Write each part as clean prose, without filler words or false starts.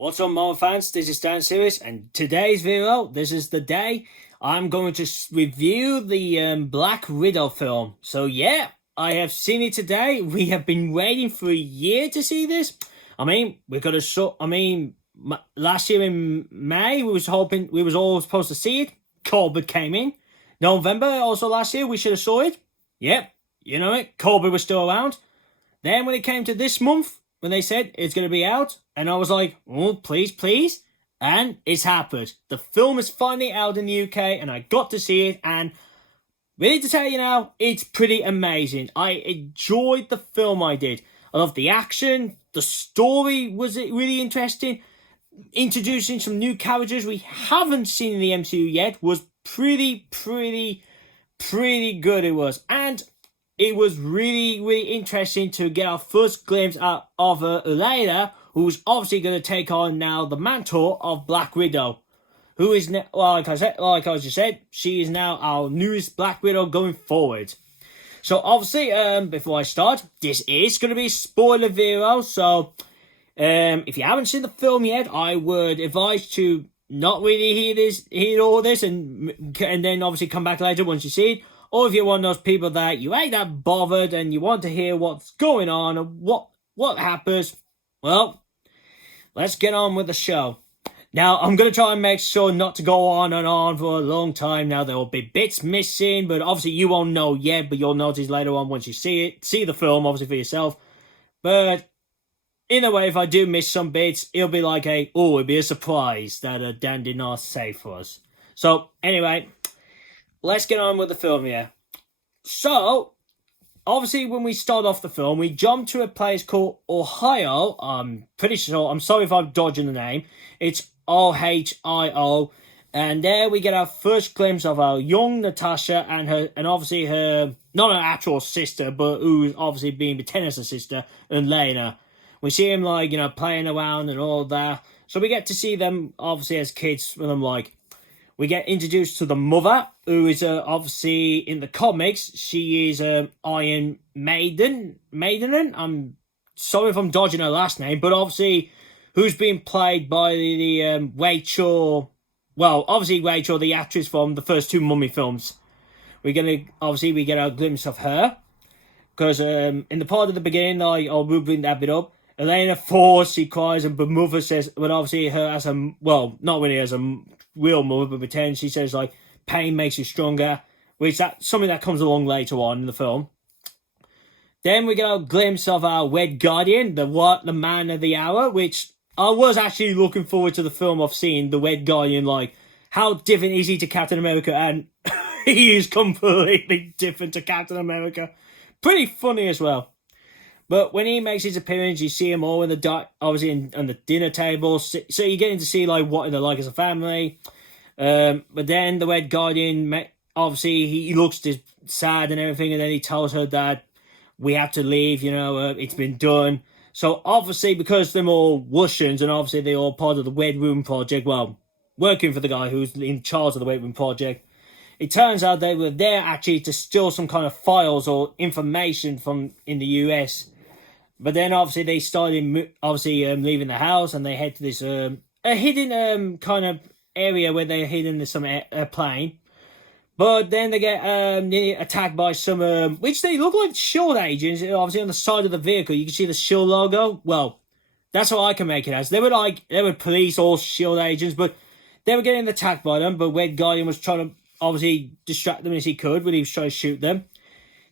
What's up, Marvel fans? This is Dan Series, and today's video, this is the day I'm going to review the Black Widow film. So yeah, I have seen it today. We have been waiting for a year to see this. I mean, we got a show. Last year in May, we was all supposed to see it. COVID came in. November, also last year, we should have saw it. Yep, you know it. COVID was still around. Then when it came to this month, when they said it's going to be out, and I was like, oh, please, and it's happened. The film is finally out in the UK, and I got to see it, and ready to tell you now, it's pretty amazing. I enjoyed the film I did. I loved the action, the story was really interesting, introducing some new characters we haven't seen in the MCU yet was pretty good it was, and it was really interesting to get our first glimpse of Yelena, who's obviously going to take on now the mantle of Black Widow, who is like I just said, she is now our newest Black Widow going forward. So obviously, before I start, this is going to be a spoiler video. So if you haven't seen the film yet, I would advise to not really hear all this, and then obviously come back later once you see it. Or if you're one of those people that you ain't that bothered and you want to hear what's going on and what happens, well, let's get on with the show. Now, I'm going to try and make sure not to go on and on for a long time. Now, there will be bits missing, but obviously you won't know yet, but you'll notice later on once you see the film, obviously for yourself. But in a way, if I do miss some bits, it'll be like it'll be a surprise that Dan did not say for us. So, anyway, let's get on with the film here. So, obviously, when we start off the film, we jump to a place called Ohio. I'm pretty sure, I'm sorry if I'm dodging the name. It's Ohio. And there we get our first glimpse of our young Natasha and obviously her, not her actual sister, but who's obviously being pretended as a sister, Yelena. We see him, playing around and all that. So we get to see them, obviously, as kids, with them, we get introduced to the mother, who is obviously in the comics. She is Iron Maiden. I'm sorry if I'm dodging her last name, but obviously, who's being played by the Rachel. Well, obviously Rachel, the actress from the first two Mummy films. We get a glimpse of her, because in the part of the beginning, I'll bring that bit up. Yelena falls, she cries, and the mother says, but obviously her as a, not really as a real mother, but pretend, she says pain makes you stronger, which that's something that comes along later on in the film. Then we get a glimpse of our Red Guardian, the man of the hour, which I was actually looking forward to the film of seeing the Red Guardian, how different is he to Captain America, and he is completely different to Captain America. Pretty funny as well. But when he makes his appearance, you see him all in the obviously on the dinner table. So you're getting to see what they're like as a family. But then the Red Guardian, obviously he looks sad and everything, and then he tells her that we have to leave. It's been done. So obviously, because they're all Russians, and obviously they're all part of the Red Room Project. Well, working for the guy who's in charge of the Red Room Project. It turns out they were there actually to steal some kind of files or information from in the US. But then obviously they started leaving the house, and they head to this a hidden kind of area where they're hidden in some plane. But then they get attacked by some which they look like SHIELD agents. Obviously on the side of the vehicle you can see the SHIELD logo. Well, that's what I can make it as. They were police or SHIELD agents, but they were getting attacked by them. But Red Guardian was trying to obviously distract them as he could when he was trying to shoot them.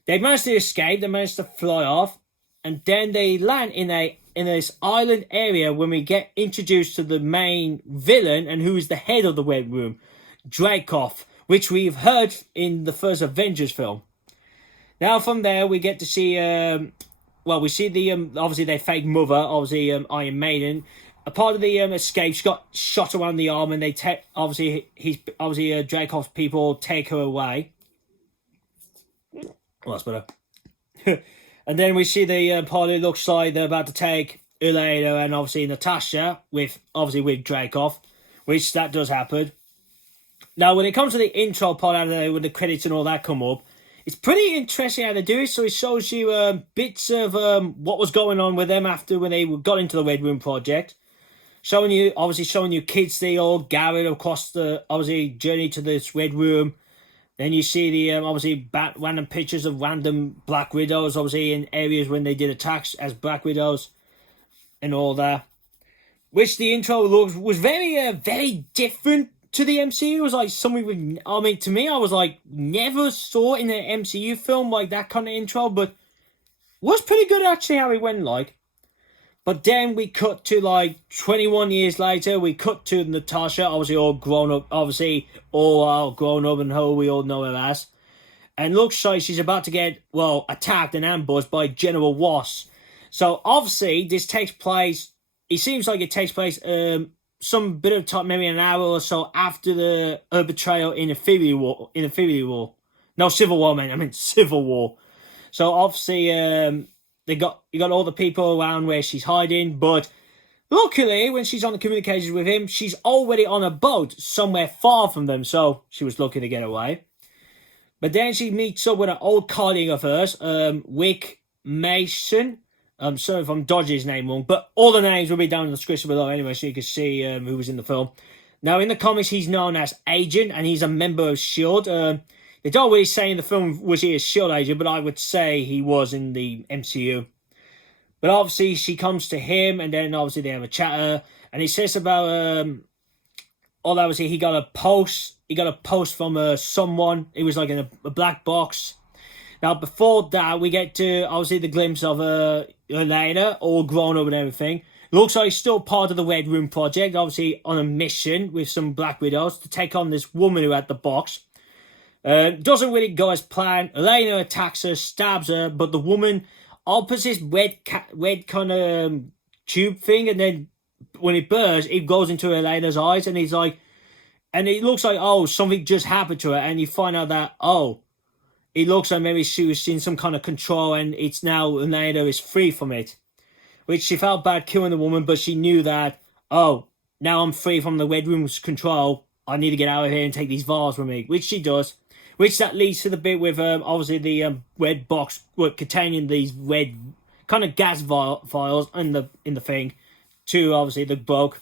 They managed to escape. They managed to fly off. And then they land in this island area when we get introduced to the main villain, and who is the head of the Red Room, Dreykov, which we've heard in the first Avengers film. Now from there we get to see, we see the obviously their fake mother, obviously Iron Maiden. A part of the escape, she got shot around the arm, and they Dreykov's people take her away. Well, that's better. And then we see the party looks like they're about to take Yelena and obviously Natasha with Dreykov, which that does happen. Now, when it comes to the intro part out of there, when the credits and all that come up, it's pretty interesting how they do it. So it shows you bits of what was going on with them after when they got into the Red Room Project. showing you kids, they all gathered across the, obviously, journey to this Red Room. Then you see the, obviously, random pictures of random Black Widows, obviously, in areas when they did attacks as Black Widows and all that. Which the intro was very, very different to the MCU. It was like something with, I mean, to me, I was like, never saw in an MCU film like that kind of intro, but was pretty good actually how it went like. But then we cut to like 21 years later, we cut to Natasha, obviously all grown up, and who we all know her as. And looks like she's about to get, well, attacked and ambushed by General Ross. So obviously this takes place, it seems like it takes place some bit of time, maybe an hour or so after her betrayal in Infinity War. No, Civil War, man. I mean Civil War. So obviously, you got all the people around where she's hiding, but luckily, when she's on the communications with him, she's already on a boat somewhere far from them, so she was lucky to get away. But then she meets up with an old colleague of hers, Wick Mason. I'm sorry if I'm dodging his name wrong, but all the names will be down in the description below anyway, so you can see who was in the film. Now, in the comics, he's known as Agent, and he's a member of S.H.I.E.L.D. They don't really say in the film was he a S.H.I.E.L.D. agent, but I would say he was in the MCU. But obviously, she comes to him, and then obviously they have a chatter, and he says about, obviously he got a post from someone. It was like in a black box. Now, before that, we get to, obviously, the glimpse of Yelena, all grown up and everything. Looks like he's still part of the Red Room project, obviously on a mission with some Black Widows to take on this woman who had the box. Doesn't really go as planned. Yelena attacks her, stabs her, but the woman opens this red kind of tube thing, and then when it bursts, it goes into Yelena's eyes, and he's like, and it looks like, oh, something just happened to her, and you find out that, oh, it looks like maybe she was in some kind of control, and it's now Yelena is free from it. Which she felt bad killing the woman, but she knew that, oh, now I'm free from the Red Room's control. I need to get out of here and take these vials with me, which she does. Which that leads to the bit with, obviously, the red box containing these red kind of gas vials in the thing to, obviously, the bug.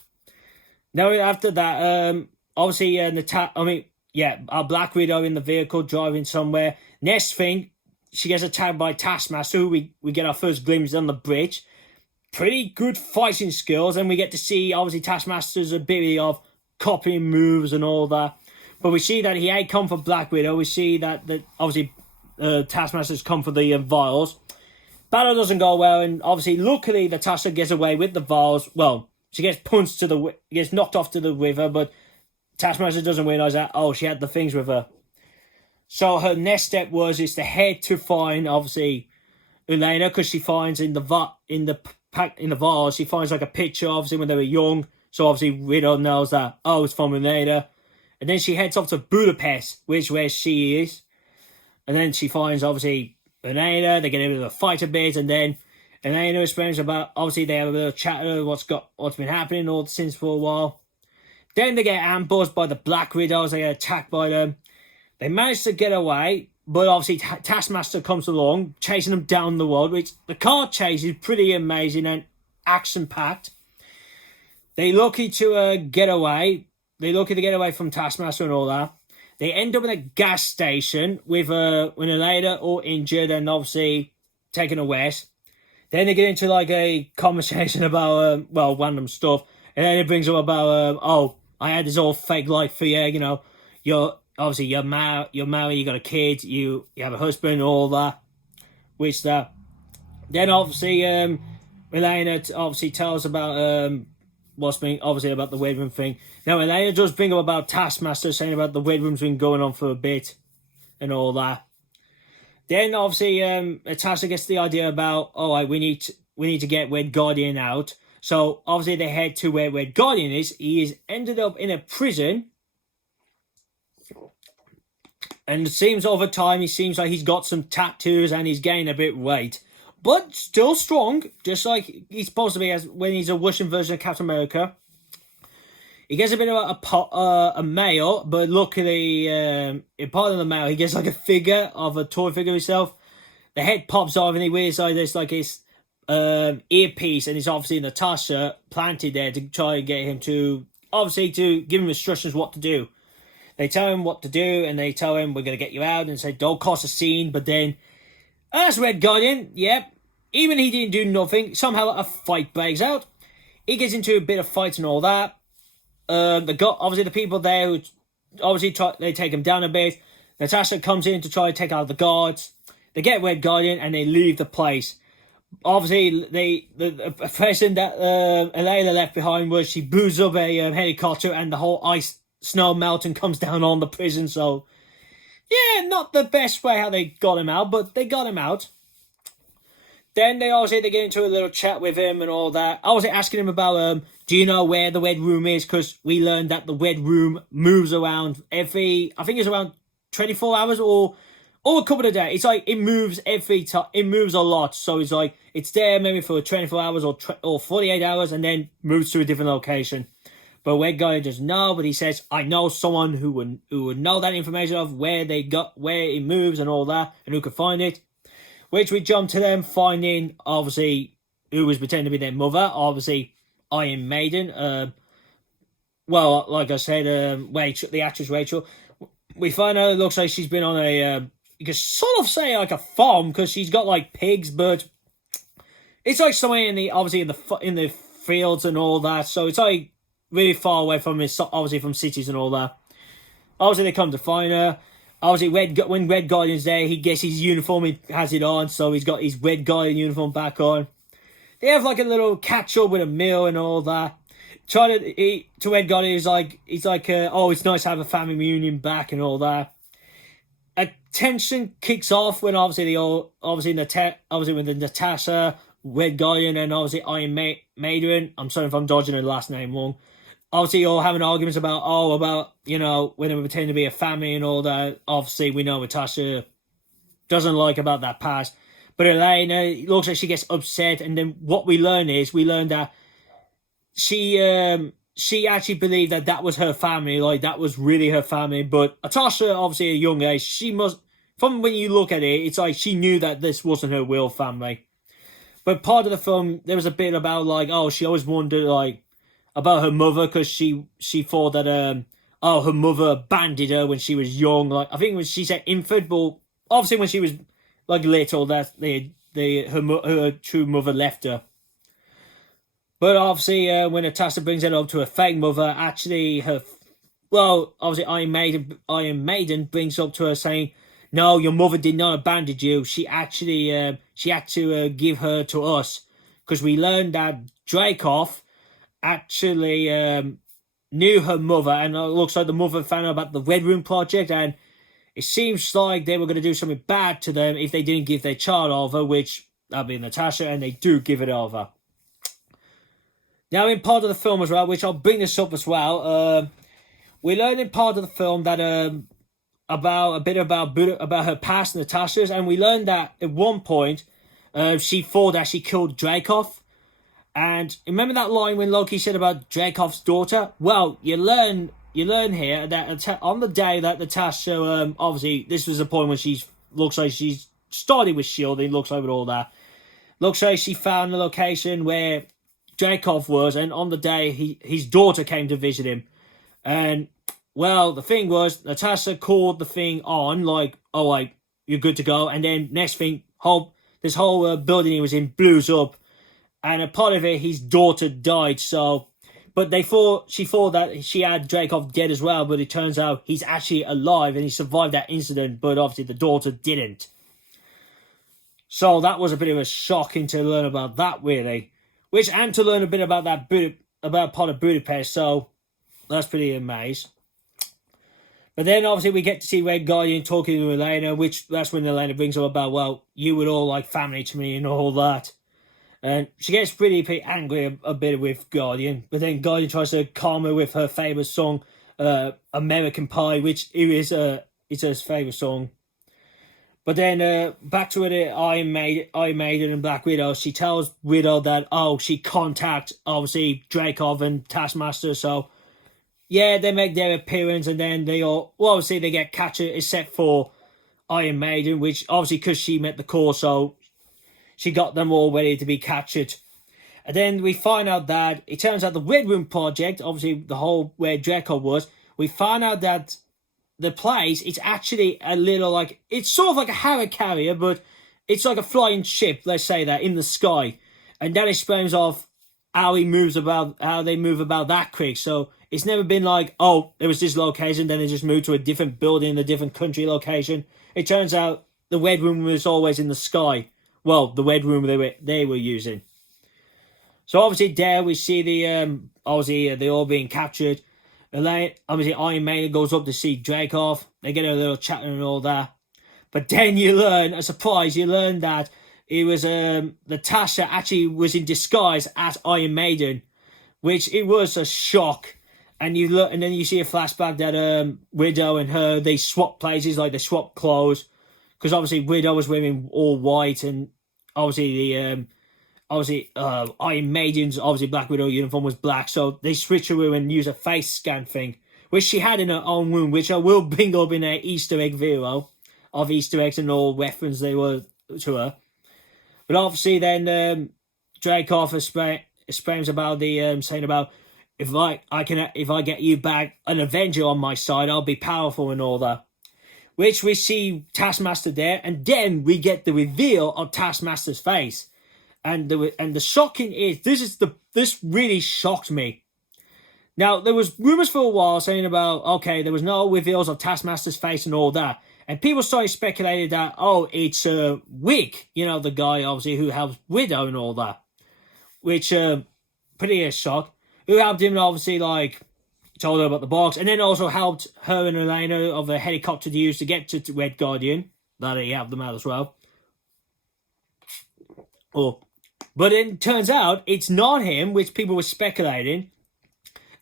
Now, after that, obviously, our Black Widow in the vehicle driving somewhere. Next thing, she gets attacked by Taskmaster, who we get our first glimpse on the bridge. Pretty good fighting skills, and we get to see, obviously, Taskmaster's ability of copying moves and all that. But we see that he ain't come for Black Widow. We see that obviously, Taskmaster's come for the vials. Battle doesn't go well, and obviously, luckily, Natasha gets away with the vials. Well, she gets punched gets knocked off to the river, but Taskmaster doesn't realise that, oh, she had the things with her. So her next step is to head to find, obviously, Yelena, because she finds in the vials, she finds like a picture, obviously, when they were young. So obviously, Widow knows that, oh, it's from Yelena. And then she heads off to Budapest, where she is. And then she finds, obviously, Yelena. They get into a fight a bit. And then Yelena explains about, obviously, they have a little chat what's been happening all since for a while. Then they get ambushed by the Black Widows. They get attacked by them. They manage to get away. But obviously, Taskmaster comes along, chasing them down the road. Which the car chase is pretty amazing and action-packed. They're lucky to get away. They're lucky to get away from Taskmaster and all that. They end up in a gas station with when Yelena all injured and obviously taken away. Then they get into like a conversation about, random stuff. And then it brings up about, oh, I had this all fake life for you, you know. You're married, you got a kid, you have a husband, all that. Which that. Then obviously, Yelena obviously tells about, what's been obviously about the Red Room thing. Now, Yelena does bring up about Taskmaster, saying about the Red Room's been going on for a bit and all that. Then, obviously, Natasha gets the idea about, oh, we need to get Red Guardian out. So, obviously, they head to where Red Guardian is. He is ended up in a prison. And it seems over time, he seems like he's got some tattoos and he's gained a bit of weight. But still strong, just like he's supposed to be as when he's a Russian version of Captain America. He gets a bit of a mail, but luckily, in part of the mail, he gets like a figure of a toy figure himself. The head pops off and he wears like this, like it's earpiece, and it's obviously Natasha planted there to try and get him to, obviously, to give him instructions what to do. They tell him what to do, and they tell him, we're going to get you out, and say, don't cause a scene. But then, as Red Guardian, yep, even he didn't do nothing, somehow a fight breaks out. He gets into a bit of fights and all that. Obviously the people there who obviously they take him down a bit. Natasha comes in to try to take out the guards. They get Red Guardian and they leave the place. Obviously, the person that Yelena left behind was she boos up a helicopter and the whole snow melting comes down on the prison. So, yeah, not the best way how they got him out, but they got him out. Then they get into a little chat with him and all that. I was asking him about, do you know where the Red Room is? Because we learned that the Red Room moves around I think it's around 24 hours or a couple of days. It's like it moves every time. It moves a lot. So it's like it's there maybe for 24 hours or 48 hours and then moves to a different location. But Red Guy doesn't know, but he says, I know someone who would know that information of where it moves and all that, and who could find it. Which we jump to them finding, obviously, who was pretending to be their mother. Obviously, Iron Maiden. Well, like I said, the actress Rachel. We find out it looks like she's been on you could sort of say like a farm, because she's got like pigs, but it's like somewhere in the fields and all that. So it's like really far away from obviously from cities and all that. Obviously, they come to find her. Obviously, when Red Guardian's there, he gets his uniform, he has it on, so he's got his Red Guardian uniform back on. They have like a little catch-up with a meal and all that. Trying to eat to Red Guardian, he's like, oh, it's nice to have a family reunion back and all that. A tension kicks off when obviously with the Natasha, Red Guardian, and obviously Iron Maiden. I'm sorry if I'm dodging her last name wrong. Obviously, all having arguments about, you know, when they pretend to be a family and all that. Obviously, we know Natasha doesn't like about that past. But Yelena, it looks like she gets upset. And then what we learn that she actually believed that was her family. Like, that was really her family. But Natasha, obviously, at a young age, she must, from when you look at it, it's like she knew that this wasn't her real family. But part of the film, there was a bit about, like, oh, she always wondered, like, about her mother, because she thought that her mother abandoned her when she was young. Like, I think when she said infant, but obviously when she was like little, that her true mother left her. But obviously when Natasha brings it up to her fake mother, actually obviously Iron Maiden brings up to her saying, no, your mother did not abandon you. She actually she had to give her to us, because we learned that Dreykov actually knew her mother, and it looks like the mother found out about the Red Room project, and it seems like they were going to do something bad to them if they didn't give their child over, which that'd be Natasha, and they do give it over. Now, in part of the film as well, which I'll bring this up as well, we learned in part of the film that about her past, Natasha's, and we learned that at one point she thought that she killed Dreykov. And remember that line when Loki said about Dreykov's daughter? Well, you learn here that on the day that Natasha, obviously this was the point when looks like she's started with S.H.I.E.L.D. It looks like with all that. Looks like she found the location where Dreykov was, and on the day his daughter came to visit him. And well, the thing was, Natasha called the thing on, like, oh, like, you're good to go. And then next thing, this whole building he was in blows up. And a part of it, his daughter died. So, but she thought that she had Dreykov dead as well. But it turns out he's actually alive and he survived that incident. But obviously the daughter didn't. So that was a bit of a shocking to learn about that, really. And to learn a bit about about part of Budapest. So that's pretty amazing. But then obviously we get to see Red Guardian talking to Yelena, that's when Yelena brings up about, well, you were all like family to me and all that. And she gets pretty angry a bit with Guardian, but then Guardian tries to calm her with her favourite song, American Pie, which is it's her favourite song. But then back to it, Iron Maiden and Black Widow. She tells Widow that she contact obviously Dreykov and Taskmaster. So yeah, they make their appearance, and then they get captured except for Iron Maiden, which obviously because she met the core, so she got them all ready to be captured. And then we find out that it turns out the Red Room project, obviously the whole where Dreykov was, we find out that the place, it's actually a little like, it's sort of like a Harrier carrier, but it's like a flying ship, let's say that, in the sky. And that explains off how they move about that quick. So it's never been like, oh, there was this location, then they just moved to a different building, a different country location. It turns out the Red Room was always in the sky. Well, the Red Room they were using. So obviously there we see they all being captured. Obviously Iron Maiden goes up to see Dreykov. They get a little chat and all that. But then you learn that it was Natasha actually was in disguise as Iron Maiden, which it was a shock. And then you see a flashback that Widow and her, they swap places, like they swap clothes, because obviously Widow was wearing all white, and obviously Iron Maiden's Black Widow uniform was black, so they switch her and use a face scan thing, which she had in her own room, which I will bring up in an Easter egg video of Easter eggs and all weapons they were to her. But obviously then Dreykov explains about the saying about if I get you back an Avenger on my side, I'll be powerful and all that. Which we see Taskmaster there, and then we get the reveal of Taskmaster's face. And the shocking is this really shocked me. Now there was rumors for a while saying about there was no reveals of Taskmaster's face and all that, and people started speculating that it's Wick, the guy obviously who helps Widow and all that, which pretty a shock. Who helped him obviously told her about the box, and then also helped her and Yelena of the helicopter to use to get to Red Guardian. That he helped them out as well. But it turns out it's not him, which people were speculating.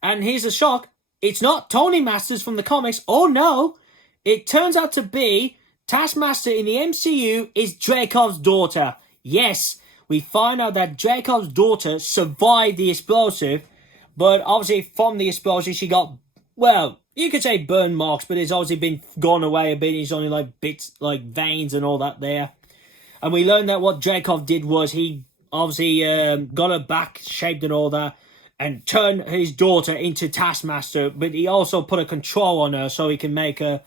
And here's a shock. It's not Tony Masters from the comics. Oh no. It turns out to be Taskmaster in the MCU is Dreykov's daughter. Yes, we find out that Dreykov's daughter survived the explosive. But obviously from the explosion she got, well, you could say burn marks, but it's obviously been gone away a bit. It's only bits like veins and all that there. And we learned that what Dreykov did was he obviously got her back shaped and all that, and turned his daughter into Taskmaster, but he also put a control on her so he can make her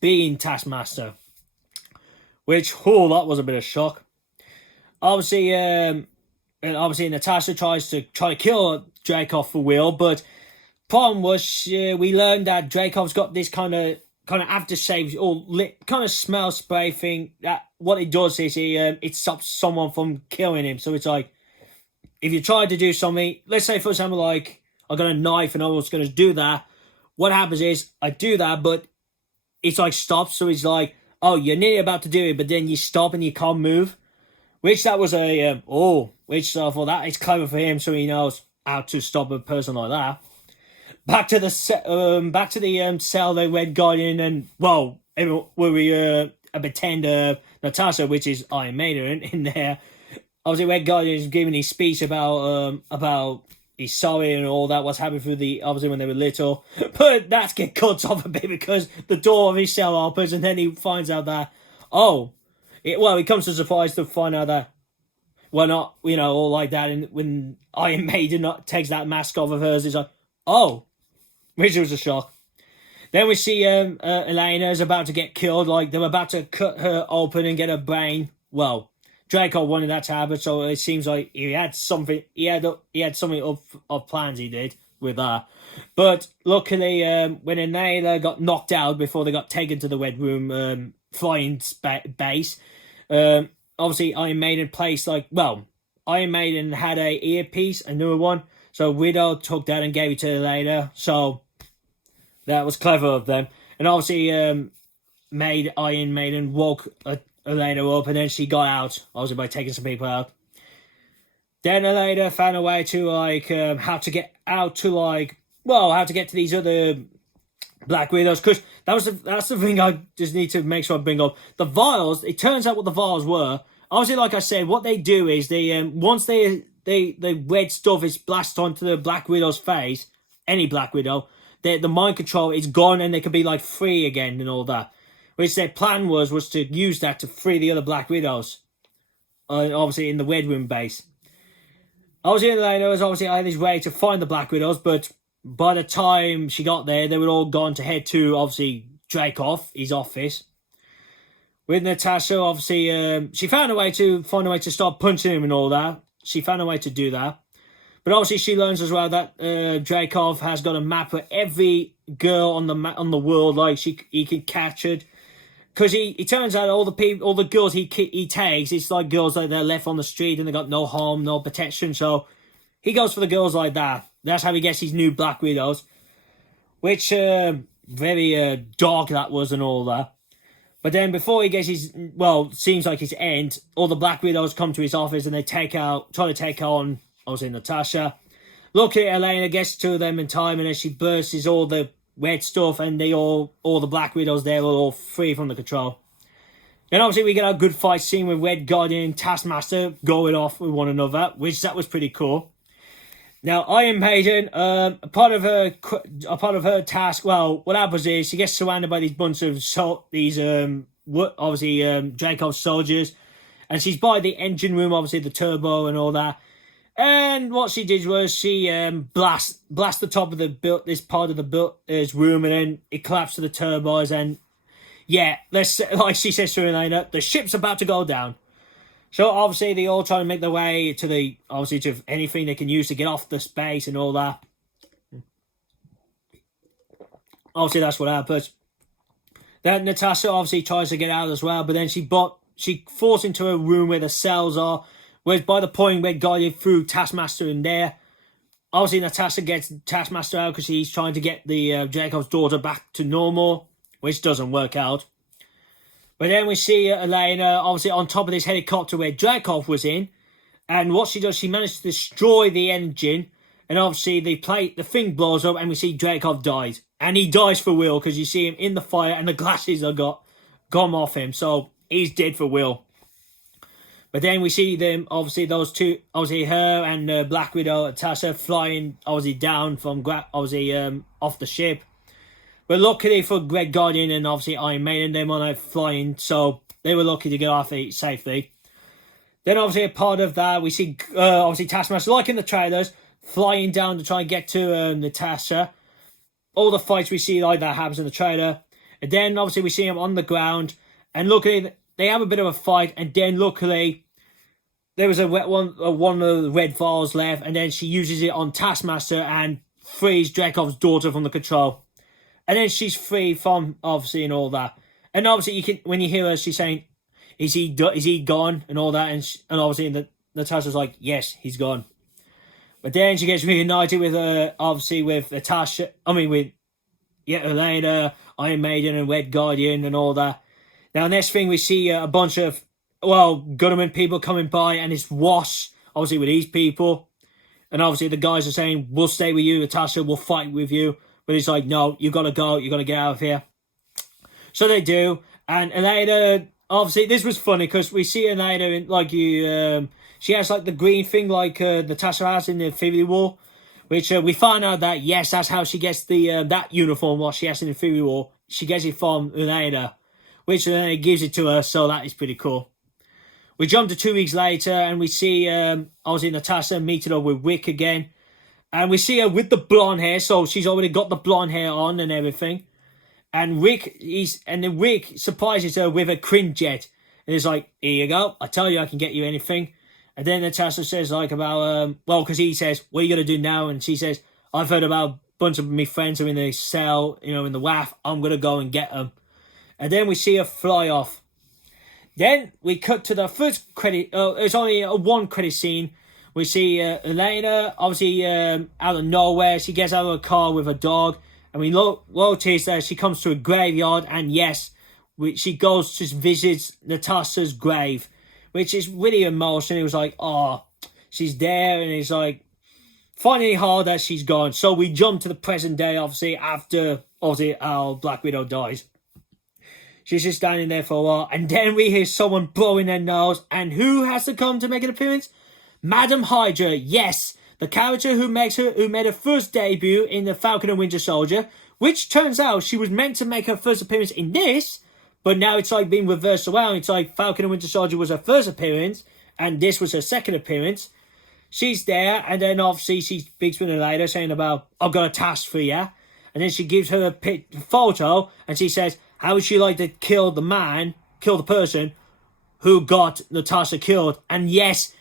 being Taskmaster. Which, that was a bit of shock. Obviously, Natasha tries to kill Dreykov for Will, but problem was we learned that Dreykov's got this kind of aftershave or kind of smell spray thing. That what it does is it stops someone from killing him. So it's like, if you try to do something, let's say for example I got a knife and I was going to do that, what happens is I do that, but it's stops. So it's like, you're nearly about to do it, but then you stop and you can't move. Which that was which I thought that is clever for him, so he knows how to stop a person like that. Back to the cell they Red Guardian, and we pretend Natasha, which is Iron Maiden, in there. Obviously, Red Guardian is giving his speech about he's sorry and all that, what's happened through obviously when they were little. But that gets cut off a bit because the door of his cell opens, and then he finds out that he comes to surprise to find out that not all like that. And when Iron Maiden takes that mask off of hers, it's like which was a shock. Then we see Yelena is about to get killed, they were about to cut her open and get her brain. Well, Dreykov wanted that to happen, so it seems like he had something of plans he did with that. But luckily, when Yelena got knocked out before they got taken to the Red Room flying base, obviously Iron Maiden placed Iron Maiden had a earpiece, a newer one, so Widow took that and gave it to Yelena. So that was clever of them. And obviously made Iron Maiden woke Yelena up, and then she got out, obviously by taking some people out. Then Yelena found a way to how to get out to how to get to these other Black Widows, because that's the thing I just need to make sure I bring up. The vials, it turns out what the vials were. Obviously, like I said, what they do is they once the red stuff is blasted onto the Black Widow's face, any Black Widow, the mind control is gone and they can be free again and all that. Which their plan was to use that to free the other Black Widows. obviously in the Red Room base. Obviously, Yelena was obviously on his way to find the Black Widows, but by the time she got there, they were all gone to head to, obviously, Dreykov, his office. With Natasha, obviously, she found a way to start punching him and all that. She found a way to do that. But obviously, she learns as well that Dreykov has got a map for every girl on the world, like he can catch it. Because he turns out all the girls he takes, it's like girls like they're left on the street and they got no home, no protection. So he goes for the girls like that. That's how he gets his new Black Widows. Which, very dark that was and all that. But then before he gets seems like his end, all the Black Widows come to his office and they try to take on, obviously, Natasha. Luckily, Yelena gets to them in time and then she bursts all the red stuff and all the Black Widows there are all free from the control. Then obviously we get a good fight scene with Red Guardian and Taskmaster going off with one another, which that was pretty cool. Now Iron Maiden, a part of her task. Well, what happens is she gets surrounded by these bunch of Dreykov soldiers, and she's by the engine room, obviously the turbo and all that. And what she did was she blast the top of this part of the room, and then it collapsed to the turbos. And yeah, like she says to Yelena, the ship's about to go down. So obviously they all try to make their way to anything they can use to get off the space and all that. Obviously that's what happens. Then Natasha obviously tries to get out as well, but then she falls into a room where the cells are. Whereas by the point Red Guardian threw Taskmaster in there, obviously Natasha gets Taskmaster out because he's trying to get the Dreykov's daughter back to normal, which doesn't work out. But then we see Yelena obviously on top of this helicopter where Dreykov was in, and what she does, she managed to destroy the engine, and obviously the thing blows up, and we see Dreykov dies, and he dies for real because you see him in the fire, and the glasses are gone off him, so he's dead for real. But then we see them, obviously those two, obviously her and Black Widow, Natasha, flying obviously down from off the ship. But luckily for Red Guardian and obviously Iron Maiden, they were flying, so they were lucky to get off it safely. Then obviously a part of that, we see obviously Taskmaster, like in the trailers, flying down to try and get to Natasha. All the fights we see like that happens in the trailer. And then obviously we see him on the ground, and luckily they have a bit of a fight, and then luckily there was one of the red vials left, and then she uses it on Taskmaster and frees Dreykov's daughter from the control. And then she's free from, obviously, and all that. And obviously, when you hear her, she's saying, is he gone? And all that. And obviously, Natasha's like, yes, he's gone. But then she gets reunited with, with Natasha. With Yelena, Iron Maiden, and Red Guardian, and all that. Now, next thing, we see a bunch of, government people coming by, and it's Wash, obviously, with these people. And obviously, the guys are saying, we'll stay with you, Natasha, we'll fight with you. But he's like, no, you gotta go, you gotta get out of here. So they do. And Yelena, obviously, this was funny because we see Yelena in, she has like the green thing like Natasha has in the Infinity War. Which we find out that, yes, that's how she gets that uniform, what she has in Infinity War. She gets it from Yelena. Which Yelena gives it to her, so that is pretty cool. We jump to 2 weeks later and we see, obviously, Natasha meeting up with Rick again. And we see her with the blonde hair, so she's already got the blonde hair on and everything. And Rick surprises her with a Quinjet. And he's like, here you go, I tell you I can get you anything. And then Natasha says because he says, what are you going to do now? And she says, I've heard about a bunch of my friends are in the cell, in the WAF, I'm going to go and get them. And then we see her fly off. Then we cut to the first credit, it's only a one credit scene. We see Yelena, obviously, out of nowhere. She gets out of a car with a dog. And we notice that she comes to a graveyard. And yes, she goes to visit Natasha's grave. Which is really emotional. It was like, she's there. And it's like, finding it hard that she's gone. So we jump to the present day, obviously, after, our Black Widow dies. She's just standing there for a while. And then we hear someone blowing their nose. And who has to come to make an appearance? Madam Hydra, yes, the character who made her first debut in the Falcon and Winter Soldier, which turns out she was meant to make her first appearance in this, but now it's like being reversed around. It's like Falcon and Winter Soldier was her first appearance, and this was her second appearance. She's there, and then obviously she speaks with her later, saying about, I've got a task for you. And then she gives her a photo, and she says, how would she like to kill the person who got Natasha killed? And yes,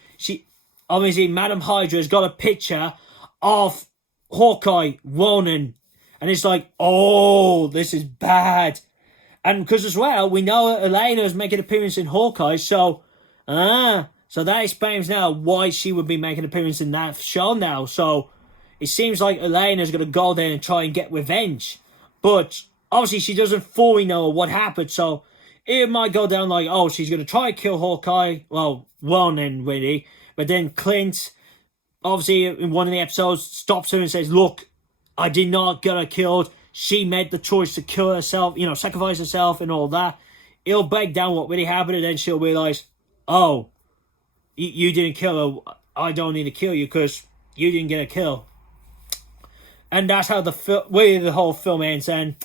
obviously, Madam Hydra has got a picture of Hawkeye, Ronan. And it's like, oh, this is bad. And because as well, we know Yelena is making an appearance in Hawkeye, so that explains now why she would be making an appearance in that show now. So it seems like Yelena's going to go there and try and get revenge. But obviously she doesn't fully know what happened, so it might go down like, oh, she's going to try and kill Hawkeye. Well, Ronan, really. But then Clint, obviously in one of the episodes, stops her and says, look, I did not get her killed. She made the choice to kill herself, sacrifice herself and all that. It'll break down what really happened, and then she'll realise, oh, you didn't kill her. I don't need to kill you because you didn't get a kill. And that's how the whole film ends. And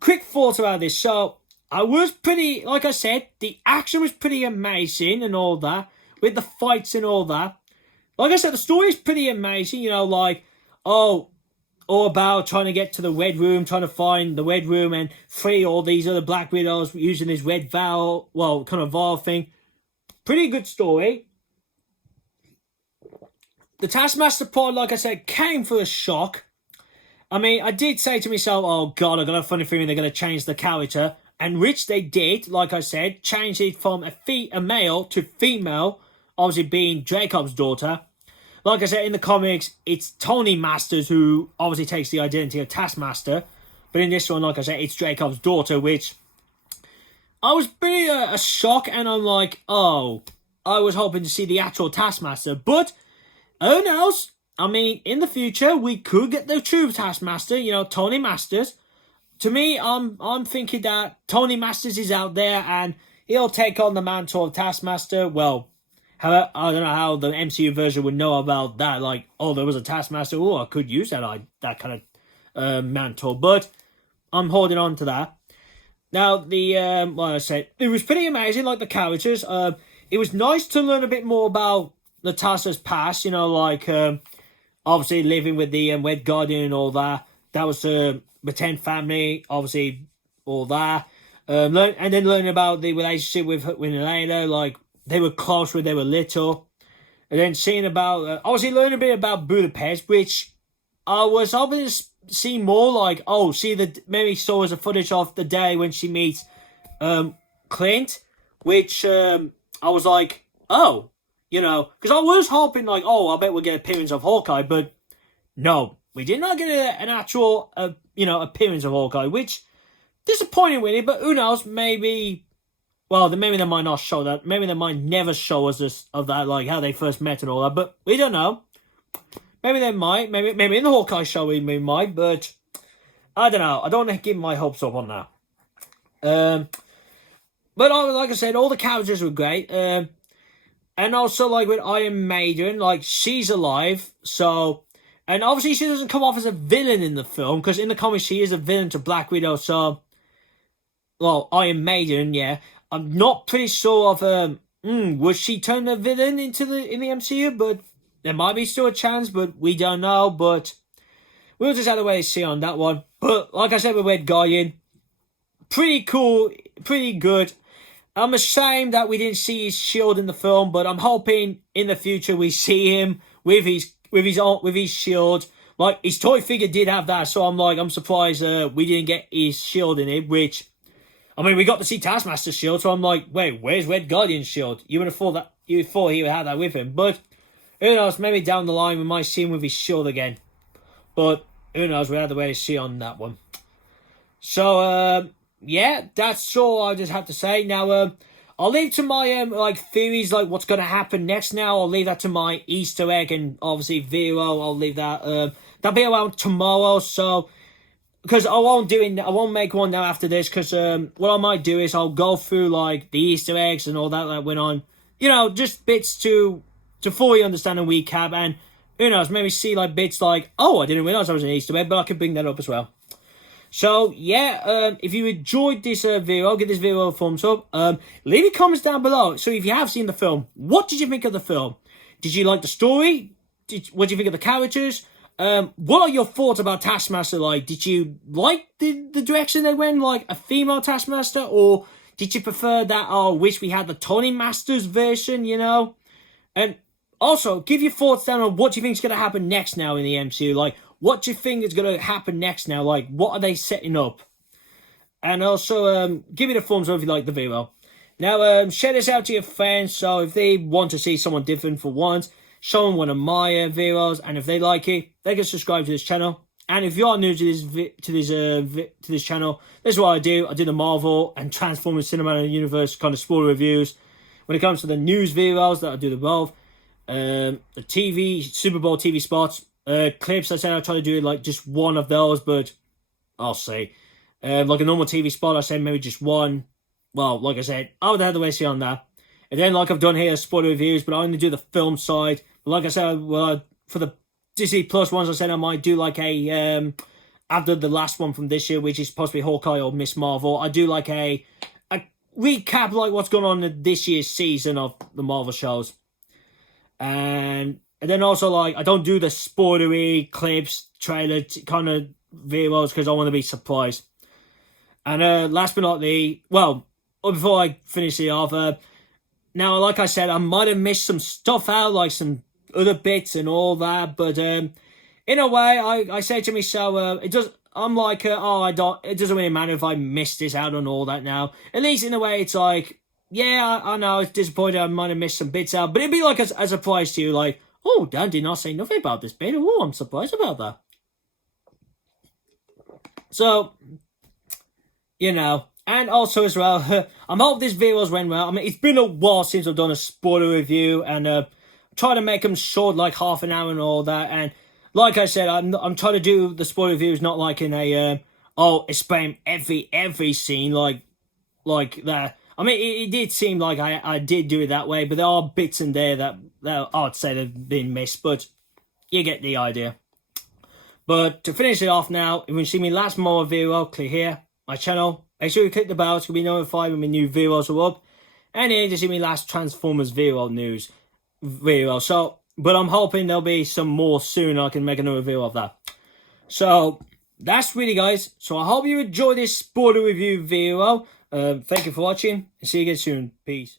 quick thoughts about this. So I was pretty, like I said, the action was pretty amazing and all that, with the fights and all that. Like I said, the story is pretty amazing. All about trying to get to the Red Room, trying to find the Red Room and free all these other Black Widows using this red vial, kind of vial thing. Pretty good story. The Taskmaster part, like I said, came for a shock. I mean, I did say to myself, oh God, I've got a funny feeling they're going to change the character. And which they did, like I said, change it from a male to female, obviously being Dreykov's daughter. Like I said, in the comics, it's Tony Masters who obviously takes the identity of Taskmaster. But in this one, like I said, it's Dreykov's daughter, which I was pretty a shock. And I'm like, oh, I was hoping to see the actual Taskmaster. But who knows? I mean, in the future, we could get the true Taskmaster, Tony Masters. To me, I'm thinking that Tony Masters is out there and he'll take on the mantle of Taskmaster. Well, I don't know how the MCU version would know about that. Like, oh, there was a Taskmaster. Oh, I could use that kind of mantle. But I'm holding on to that. Now, like I said, it was pretty amazing, like the characters. It was nice to learn a bit more about Natasha's past, obviously living with the Red Guardian and all that. That was the pretend family, obviously, all that. And then learning about the relationship with Yelena, like, they were close when they were little. And then seeing about, obviously learning a bit about Budapest, which I was hoping to see more, like, maybe saw as a footage of the day when she meets Clint, which I was like, oh, because I was hoping, like, oh, I bet we'll get an appearance of Hawkeye, but no, we did not get an actual, appearance of Hawkeye, which disappointing really, but who knows, maybe they might not show that, maybe they might never show us this, of that, like, how they first met and all that, but we don't know. Maybe they might, maybe in the Hawkeye show we might, but I don't know, I don't want to give my hopes up on that. But like I said, all the characters were great, and also, like, with Iron Maiden, like, she's alive, so... And obviously, she doesn't come off as a villain in the film, because in the comics, she is a villain to Black Widow, so... Well, Iron Maiden, yeah. I'm not pretty sure of, would she turn a villain in the MCU? But there might be still a chance, but we don't know, but... We'll just have to wait and see on that one. But, like I said with Red Guardian, pretty cool, pretty good. I'm ashamed that we didn't see his shield in the film, but I'm hoping in the future we see him with his shield. Like, his toy figure did have that, so I'm surprised we didn't get his shield in it, which, I mean, we got to see Taskmaster's shield, so I'm like, wait, where's Red Guardian's shield? You would have thought he would have that with him, but who knows, maybe down the line we might see him with his shield again. But who knows, we have to wait to see on that one. So, yeah, that's all I just have to say. Now, I'll leave to my, theories, like, what's going to happen next now. I'll leave that to my Easter egg, and obviously Vero, I'll leave that, that'll be around tomorrow, so, because I won't make one now after this, because, what I might do is I'll go through, like, the Easter eggs and all that went on, just bits to fully understand and recap, and, who knows, maybe see, like, bits like, oh, I didn't realise I was an Easter egg, but I could bring that up as well. So yeah, if you enjoyed this video, give this video a thumbs up. Leave your comments down below. So if you have seen the film, what did you think of the film? Did you like the story? What do you think of the characters? What are your thoughts about Taskmaster? Like, did you like the direction they went, like a female Taskmaster, or did you prefer that? Oh, wish we had the Tony Masters version, you know? And also, give your thoughts down on what you think is going to happen next now in the MCU. Like, what do you think is going to happen next now? Like, what are they setting up? And also, give it a thumbs up if you like the video. Now, share this out to your friends. So if they want to see someone different for once, show them one of my videos. And if they like it, they can subscribe to this channel. And if you are new to this channel, this is what I do. I do the Marvel and Transformers Cinematic Universe kind of spoiler reviews. When it comes to the news videos, that I do the both. The TV, Super Bowl TV spots, clips, I said I'll try to do like just one of those, but I'll see. Like a normal TV spot, I said maybe just one. Well, like I said, I would have to wait on that. And then, like I've done here, spoiler reviews, but I only do the film side. But like I said, for the Disney Plus ones, I said I might do like a, after the last one from this year, which is possibly Hawkeye or Miss Marvel, I do like a recap, like what's going on in this year's season of the Marvel shows. And then also, like, I don't do the spoilery clips, trailer kind of videos because I want to be surprised. And last but not least, well, before I finish it off, now, like I said, I might have missed some stuff out, like some other bits and all that, but in a way, I say to myself, it does. I'm like, oh, it doesn't really matter if I missed this out on all that now. At least in a way, it's like, yeah, I know, it's disappointing, I might have missed some bits out, but it'd be like a surprise to you, like, oh, Dan did not say nothing about this bit. Oh, I'm surprised about that. So, you know, and also as well, I hope this video's went well. I mean, it's been a while since I've done a spoiler review, and try to make them short, like half an hour and all that. And like I said, I'm trying to do the spoiler reviews not like in a explain every scene like that. I mean, it did seem like I did do it that way, but there are bits in there that I'd say they've been missed, but you get the idea. But to finish it off now, if you want to see me last more video, click here, my channel. Make sure you click the bell to be notified when my new videos are up. And here to see me last Transformers news video. So, but I'm hoping there'll be some more soon. I can make another video of that. So, that's really, guys. So, I hope you enjoyed this spoiler review video. Thank you for watching, and see you again soon. Peace.